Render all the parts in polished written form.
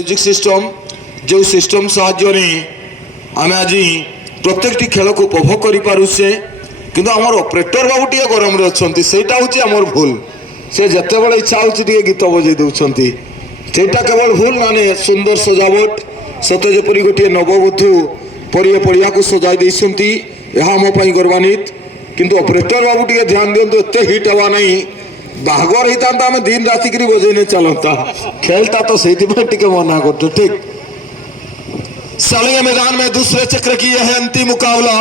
Music system जो system साहाय्य आम आज प्रत्येक खेल को उपभोग करें किंतु आमर ऑपरेटर बाबू टे गरम अच्छा से हूँ भूल से जिते बड़े इच्छा हो गीत बजे दौरान सेटा केवल भूल माने सुंदर सजावट सत जपरी गोटे नवबधू पड़िया को सजाई देती आम गौरवान्वित किंतु ऑपरेटर बाबू टे ध्यान दिंतु एत हिट हवा नहीं बाहर होता आम दिन राति बजे चलता खेलता तो से मना करते ठीक। सालिया मैदान में दूसरे चक्र की यह अंतिम मुकाबला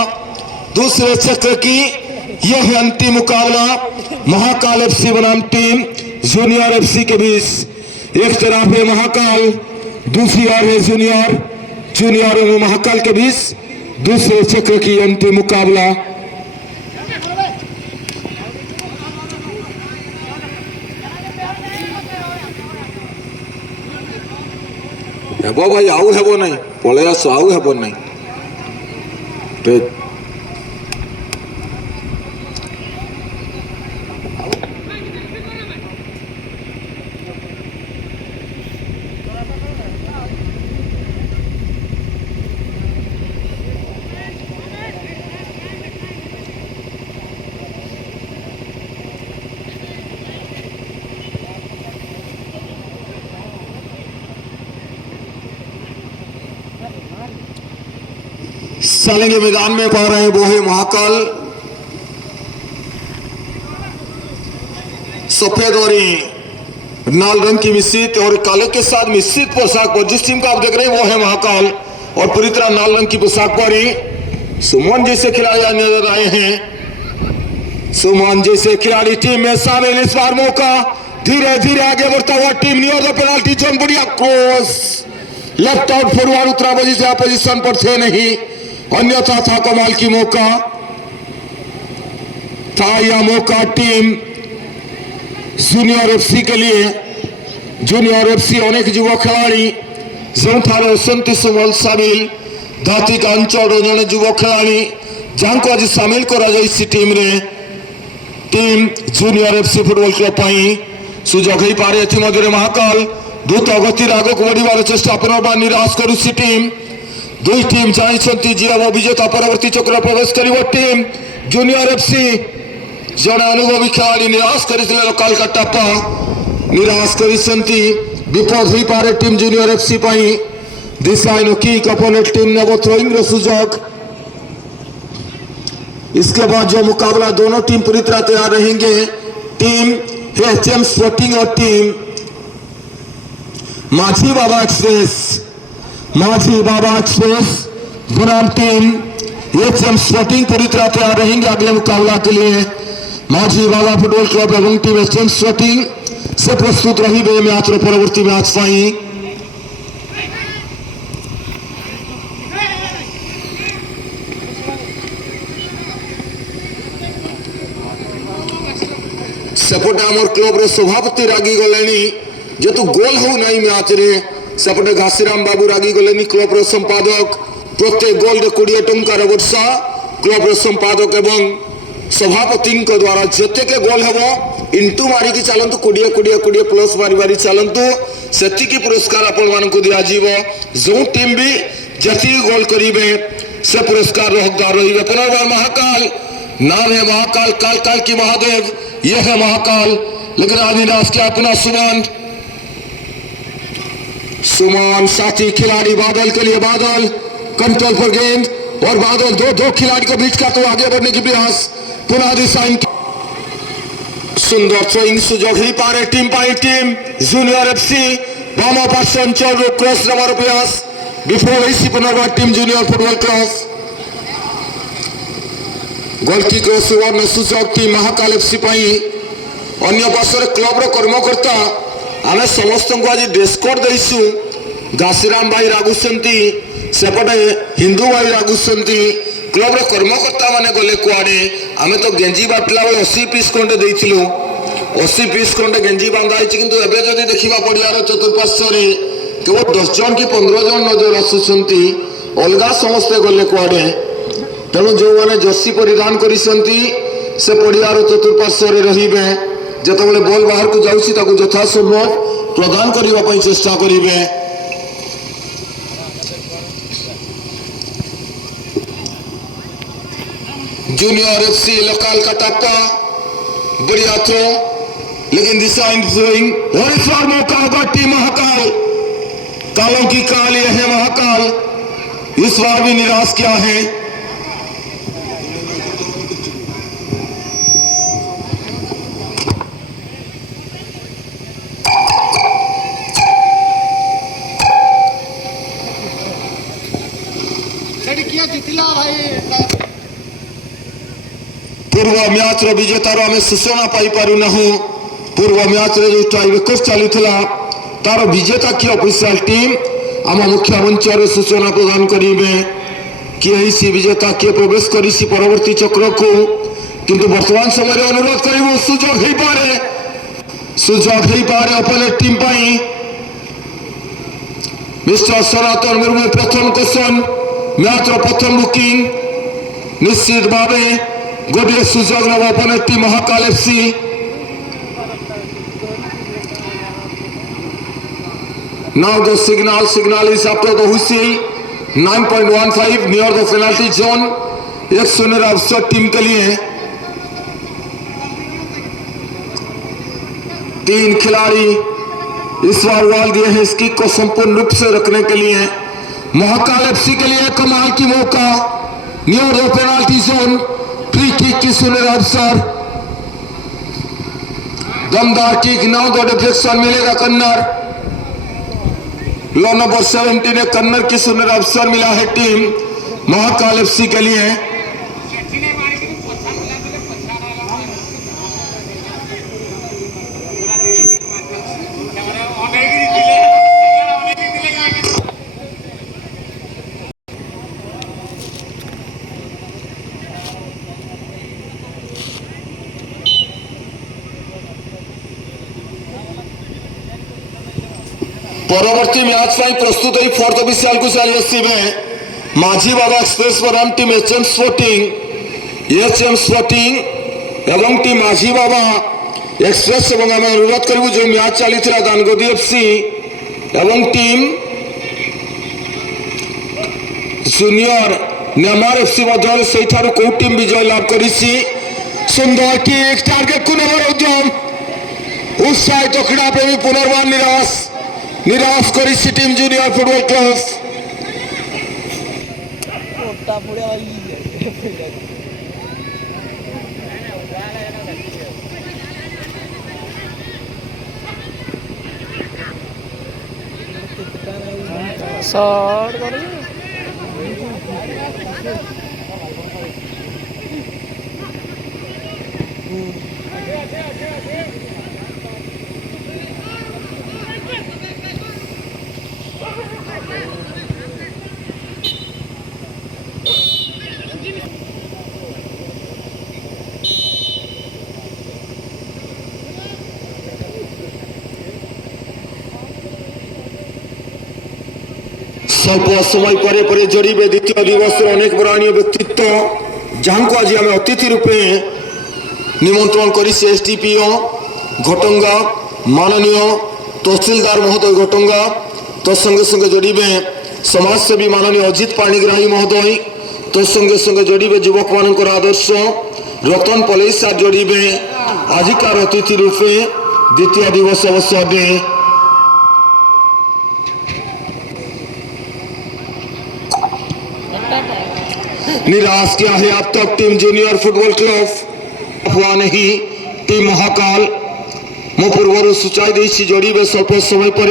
दूसरे चक्र की यह अंतिम मुकाबला महाकाल एफसी बनाम टीम जूनियर एफसी के बीच। एक तरफ है महाकाल दूसरी ओर है जूनियर और महाकाल के बीच दूसरे चक्र की अंतिम मुकाबला। हेबो भाई आउ हेबो नहीं पळे आस आउ हेबो नहीं सालेंगे मैदान में पा रहे वो है महाकाल सफेद और लाल रंग की मिश्रित और काले के साथ मिश्रित पोशाक पर जिस टीम का आप देख रहे हैं वो है महाकाल और पूरी तरह लाल रंग की पोशाक पर ही सुमन जैसे खिलाड़ी नजर आए हैं। सुमन जैसे खिलाड़ी टीम में शामिल इस बार मौका धीरे धीरे आगे बढ़ता हुआ team near the penalty zone बढ़िया क्रॉस लेफ्ट आउट फॉरवर्ड उतरा बजी से पोजीशन पर थे नहीं अन्यथा था कमाल की मौका था यह मौका टीम जूनियर एफसी के लिए। जूनियर एफसी अनेक युवा खिलाड़ी जो असंति सुमल सामिल धातिका अंचल जड़े युवा खिलाड़ी जहाँ को आज सामिल करा टीम रे team junior FC football club सुजोग हो पारे महाकाल द्रुत गतिर आग को बढ़ार चेष्टा पुनर्बार निराश करुसी टीम दुई टीम जानी जी हम विजेता परवर्ती चक्र प्रवेश कर टीम जूनियर एफसी जड़े अनुभवी खिलाड़ी निराश कर कालकाटा निराश कर विपद हो पारे टीम जूनियर एफसी दिशाइन किक अपोनेंट टीम ने थ्रोइंग सुजोग। इसके बाद जो मुकाबला दोनों टीम पूरी तरह तैयार रहेंगे टीम एचएम स्पोर्टिंग और टीम माझी बाबा एक्सप्रेस बनाम टीम एचएम स्पोर्टिंग पूरी तरह तैयार रहेंगे अगले मुकाबला के लिए। माझी बाबा फुटबॉल क्लब एवं टीम एचएम स्पोर्टिंग से प्रस्तुत रही मैच परवर्ती मैच सेपटे आम क्लब सभापति रागी गले जेतु गोल हो नाई मैच रे सेपटे घासीराम बाबू रागी गले क्लब संपादक प्रत्येक गोल 20 टंकार वर्षा क्लब संपादक एवं सभापति द्वारा जिते के गोल हम इंटू मारिकी चलतु 20 प्लस मारी मारी चलतु से पुरस्कार आपण दिज्व जो टीम भी जी गोल करेंगे से पुरस्कार हकदार रही। पुनर्बार महाकाल नाम है महाकाल काल काल की महादेव यह है महाकाल लेकिन आज निराश किया अपना सुमन साथी खिलाड़ी बादल के लिए बादल कंट्रोल पर गेंद और बादल दो खिलाड़ी के बीच का तो आगे बढ़ने की प्रयास पुनः दिशाइन सुंदर थ्रोइंग सुजोग ही पारे टीम जूनियर एफसी बामा पार्श्व अंचल क्रॉस जमार प्रयास विफल होइसी पुनर्बार team junior football club goal kick सुवर्ण सुजोग टीम महाकाल एफसी अन्य पार्श्व क्लब कर्मकर्ता आम समस्त को आज ड्रेस कोड देसु घासीराम भाई रागुंट सेपटे हिंदू भाई रागुंट क्लब कर्मकर्ता माने गले कुआडे आम तो गेंजी बाटला बेले 80 पीस खंडे देइथिलु 80 पीस खंडे गेंजी बांधा किंतु एबे जदि देखिबा पड़ियार चतुर्पार्श्व केवल 10 जन कि 15 जन नजर आसुछंती अलगा समस्ते गले कुआडे तेणु जो मैंने जर्सी परिधान कर पड़ियार चतुर्पार्श्व रे जिते बॉल बाहर को जाऊँगी यथासंभव प्रदान करने चेष्टा करेंगे। जूनियर एफसी लोकल का टप्पा बढ़िया थ्रो लेकिन दिस टाइम थ्रोइंग और इस बार मौका होगा टीम महाकाल कालों की काल ये है महाकाल इस बार भी निराश किया है पूर्व मैच विजेतार आम सूचना पाइपारू ना पूर्व मैच जो टाइब्रेकर चलूला तार विजेता किए ऑफिशियल टीम आम मुख्य मंचर सूचना प्रदान करेंगे किए सी विजेता किए प्रवेश कर परवर्ती चक्र को किंतु वर्तमान समय अनुरोध करूँ सुजोग हो पारे अपोनेंट टीम मिस्टर सनातन मुर्मू प्रथम क्वेश्चन मैच प्रथम बुकिंग निश्चित भाव गोटे सुजोग नव opponent team Mahakal FC now the signal is after the whistle 9.15 near the penalty zone एक सुनहरा अवसर टीम के लिए तीन खिलाड़ी इस बार बॉल दिए हैं इस किक को संपूर्ण रूप से रखने के लिए महाकाल एफसी के लिए कमाल की मौका near the penalty zone free kick की सुनहरा अवसर दमदार किक नाउ द डिफेक्शन मिलेगा कन्नर लो नंबर 17 ने कन्नर की सुनहरा अवसर मिला है टीम महाकाल एफसी के लिए परवर्ती मैच प्रस्तुत ही फोर्थ विशाल को चली आसवे माझी बाबा एक्सप्रेस बराम टीम एचएम स्पोर्टिंग एवं टीम माझी बाबा एक्सप्रेस एवं आम अनुरोध करूँ जो मैच चली दानगदी एफसी एवं टीम जूनियर नेमार एफसी मध्य से कौ टीम विजय लाभ कर सुंदर किक टार्गेट को नंबर उद्यम उत्साहित क्रीड़ा प्रेमी पुनर्बार निराश कर टीम जूनियर फुटबॉल क्लब स्वल्प समय पर जोड़े द्वितीय दिवस अनेक बराणीय व्यक्तित्व जहाँ को आज आम अतिथि रूपे निमंत्रण कर एसडीपीओ घटंगा माननीय तहसीलदार महोदय घटंगा तो संगे संगे जोड़े समाजसेवी माननीय अजित पाणिग्राही महोदय तो संगे संगे जोड़े युवक मान आदर्श रतन पलई सार जोड़े आजिकार अतिथि रूपे द्वितीय दिवस अवसर में निराश किया है अब तक टीम जूनियर फुटबॉल क्लब हुआ नहीं टीम महाकाल मो पूर्व सूचाई देसी जोड़े स्वल्प समय पर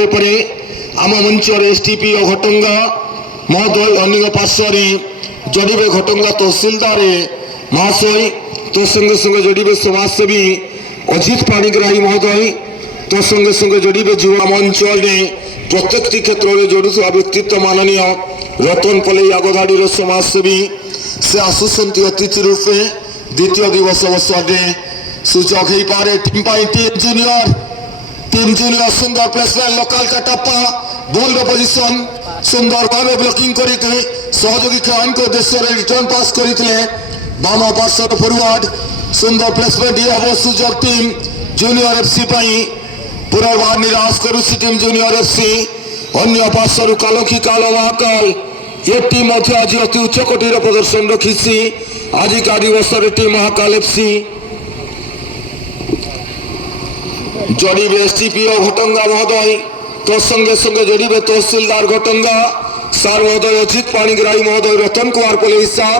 आम मंचर एसटीपी घटंगा महोदय अन्य पार्श्व जोड़े घटंगा तहसीलदार महाशय तो संगे संगे जोड़े समाजसेवी अजित पाणिग्राही महोदय तो संगे संगे जोड़े युवा अंचल प्रत्येक क्षेत्र में जोड़ुवा व्यक्तित्व माननीय रतन पलई आगधाड़ी समाजसेवी से आसुंच अतिथि रूपे द्वितीय दिवस अवसर सुजोग हो पारे टीम जूनियर सुंदर प्लेसमेंट लोकल का टप्पा बॉल पोजिशन सुंदर भाव ब्लॉकिंग करके सहयोगी खेलाड़ी को उद्देश्य रिटर्न पास करते बाम पार्श्व फरवर्ड सुंदर प्लेसमेंट ये हम सुजोग टीम जूनियर एफसी पुनर्बार निराश करुच्ची टीम जूनियर एफसी अन्य पार्श्व कालो की काल महाकाल ये टीम आज अति उच्च कोटीर प्रदर्शन रखी ଆଜିକା ଦିବସରେ ଟିମ୍ ମହାକାଳ ଏଫ୍ସି जोड़िबे एसडीपीओ घटंगा महोदय तो संगे संगे जोड़िबे तहसीलदार घटंगा सार महोदय अजित पाणिग्राही महोदय रतन कुमार पुलिस सार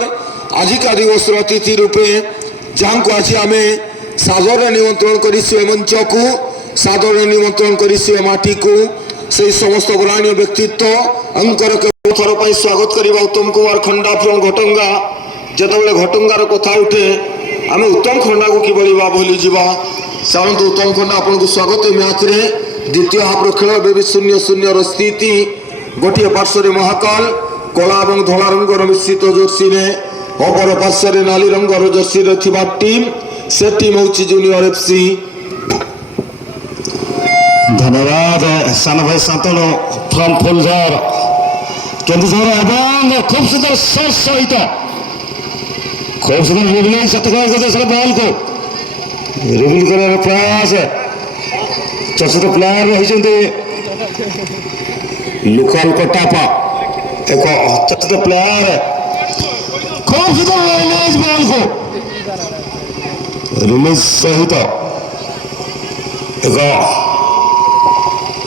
आजिका दिवस अतिथि रूपे जहाँ को आज आम सादर निमंत्रण कर मंच को सादर निमंत्रण कर माटी को से समस्त बराणीय व्यक्तित्व अंकर थर स्वागत करवा उत्तम कुमार खंडा फ्रम घटंगा जिते घटंगार कथा उठे आम उत्तम खंडा को किभली भूली जावा सामंत उत्तम खंडा आपन को स्वागत मैच रे द्वितीय हाफ खेल भी 0-0 स्थिति गोटे पार्श्व महाकाल कला और धला रंगर मिश्रित जर्सी रे अपर पार्श्व नाली रंगर जर्सी रे थिबा टीम से टीम होची जूनियर एफसी। धन्यवाद सान भाई शांतनु फ्रॉम फुलझर केन्दुझर एवं खूब सुंदर शॉट सहित खूब सुंदर रिवील शतक बॉल को रिवील कर प्रयास चर्चित प्लेयर रही लुकल कटापा एक चर्चित प्लेयर खूब सुंदर रिलीज बॉल को रिलीज सहित एक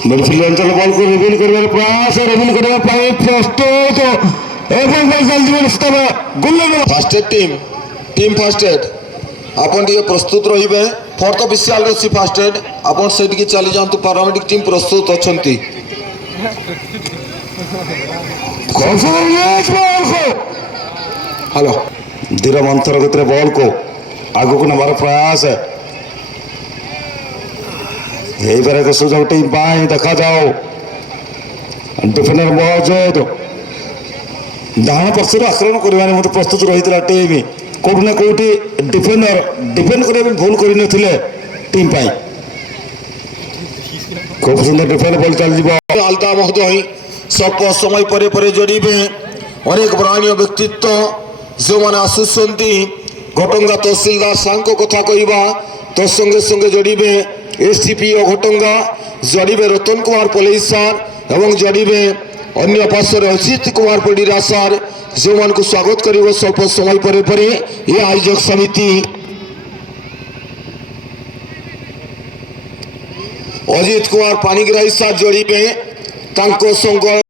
मिडफील्ड अंचल बॉल को रिवील कर प्रयास रिवील करने प्रस्तुत first aid team first aid आपन टे प्रस्तुत रहिबे फोर्थ ऑफिशियल रसी फर्स्ट एड आपन सेट की चली जांतु पैरामेडिक टीम प्रस्तुत अछंती। हेलो धीर मंथर गति बॉल को आगु को नबार प्रयास एक सुजोग टीम देखा जाओ डिफेंडर मौजूद डाण पार्श्व आक्रमण कर प्रस्तुत रही टीम कौटना कौटी डिफेंडर डिफेंड करने भूल कर टीम खूब सुंदर डिफेंड बॉल चल आलता महोदय सब समय परे परे जोड़े अनेक बराणीय व्यक्तित्व जो मैंने आसुंच घटंगा तहसीलदार सांग कथा कहवा तो संगे संगे जोड़े एसडीपीओ घटंगा जोड़े रतन कुमार पुलिस सार एवं जोड़े अन्य पार्श्व अजित कुमार पड़ीरा सार जो मान को स्वागत कर स्वल्प समय परे परे ये आयोजक समिति अजित कुमार पाणिग्राही सार जोड़े संग